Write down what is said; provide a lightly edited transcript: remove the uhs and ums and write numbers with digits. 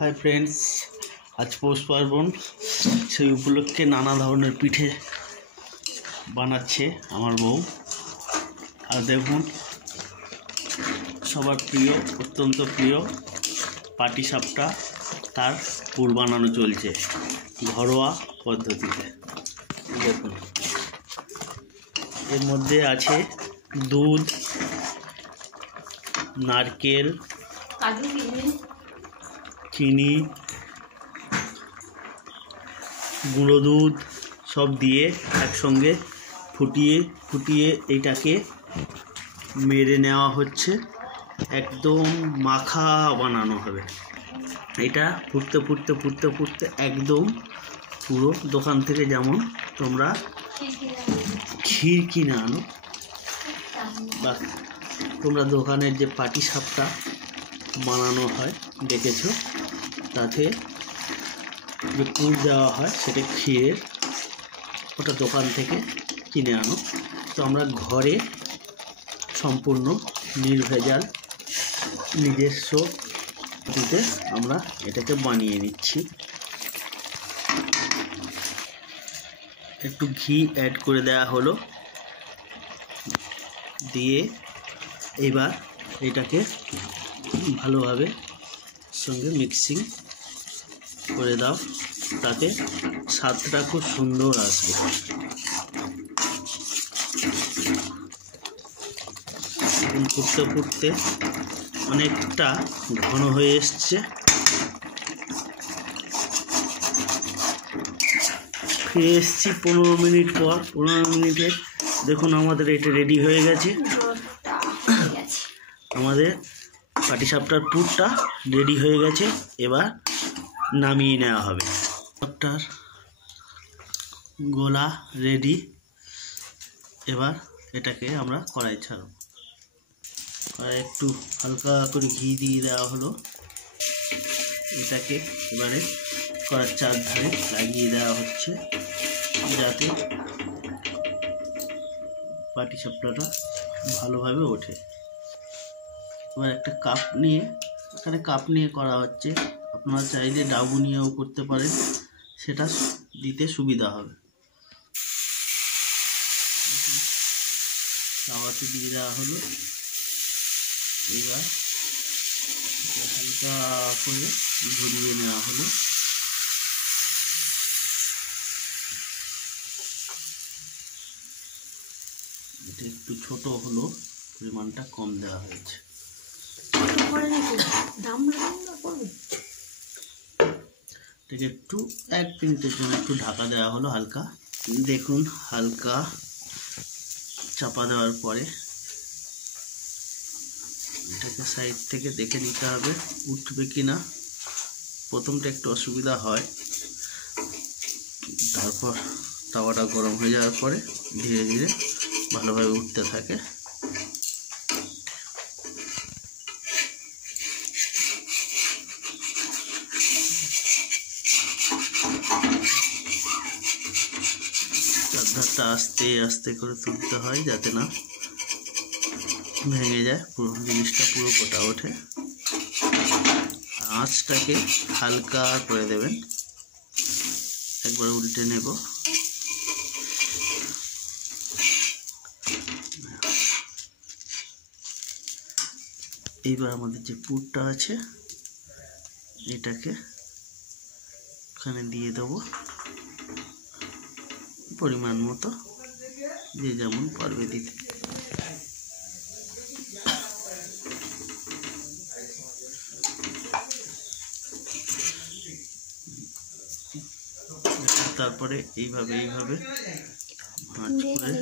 Hi friends, आज पौष पार्बण সেই উপলক্ষে নানা ধরনের পিঠে বানাচ্ছে আমার বউ। আর দেখুন, সবার প্রিয়, অত্যন্ত প্রিয় পাটিসাপটা তার পুর বানানো চলছে ঘরোয়া পদ্ধতিতে। দেখুন, এর মধ্যে আছে দুধ, নারকেল, চিনি, গুঁড়ো দুধ সব দিয়ে একসঙ্গে ফুটিয়ে এটাকে মেরে নেওয়া হচ্ছে। একদম মাখা বানানো হবে। এটা ফুটতে একদম পুরো দোকান থেকে যেমন তোমরা ক্ষীর কিনে আনো বা তোমরা দোকানের যে পাটিসাপটা বানানো হয় দেখেছো, তাতে যে পুর দেওয়া হয় সেটা ক্ষীরের, ওটা দোকান থেকে কিনে আনো। তো আমরা ঘরে সম্পূর্ণ নির্ভেজাল নিজস্ব পদ্ধতিতে আমরা এটাকে বানিয়ে নিচ্ছি। একটু ঘি অ্যাড করে দেওয়া হলো, দিয়ে এবার এটাকে ভালোভাবে সঙ্গে মিক্সিং করে দাও, তাতে স্বাদটা খুব সুন্দর আসবে। ফুটতে অনেকটা ঘন হয়ে এসছে। ফিরে এসছি 15 মিনিট পর। 15 মিনিটে দেখুন আমাদের এটা রেডি হয়ে গেছে। আমাদের পাটিসাপটার পুরটা রেডি হয়ে গেছে। এবার নামিয়ে নেওয়া হবে। পাটিসাপটার গোলা রেডি। এবার এটাকে আমরা কড়াই ছাড়ব। কড়াই একটু হালকা করে ঘি দিয়ে দেওয়া হলো। এটাকে এবারে কড়ার চারধারে লাগিয়ে দেওয়া হচ্ছে, যাতে পাটিসাপটাটা ভালোভাবে ওঠে। এবার একটা কাপ নিয়ে, এখানে কাপ নিয়ে করা হচ্ছে, আপনারা চাইলে ডাবু নিয়েও করতে পারেন, সেটা দিতে সুবিধা হবে। তাওয়াতে দিয়ে দেওয়া হলো। এবার হালকা করে ঘুরিয়ে নেওয়া হলো। এটা একটু ছোট হলো, পরিমাণটা কম দেওয়া হয়েছে। এটাকে একটু 1 মিনিটের জন্য একটু ঢাকা দেওয়া হলো হালকা। দেখুন, হালকা চাপা দেওয়ার পরে এটাকে সাইড থেকে দেখে নিতে হবে উঠবে কিনা। প্রথমটা একটু অসুবিধা হয়, তারপর তাওয়াটা গরম হয়ে যাওয়ার পরে ধীরে ধীরে ভালোভাবে উঠতে থাকে। চারধারটা আস্তে আস্তে করে তুলতে হয়, যাতে না ভেঙে যায়, পুরো জিনিসটা পুরো গোটা ওঠে। আঁচটাকে হালকা করে দেবেন। একবার উল্টে নেব। এইবার আমাদের যে পুরটা আছে এটাকে এখানে দিয়ে দেবো পরিমাণ মতো, যে যেমন পারবে দিতে। তারপরে এইভাবে ভাঁজ করে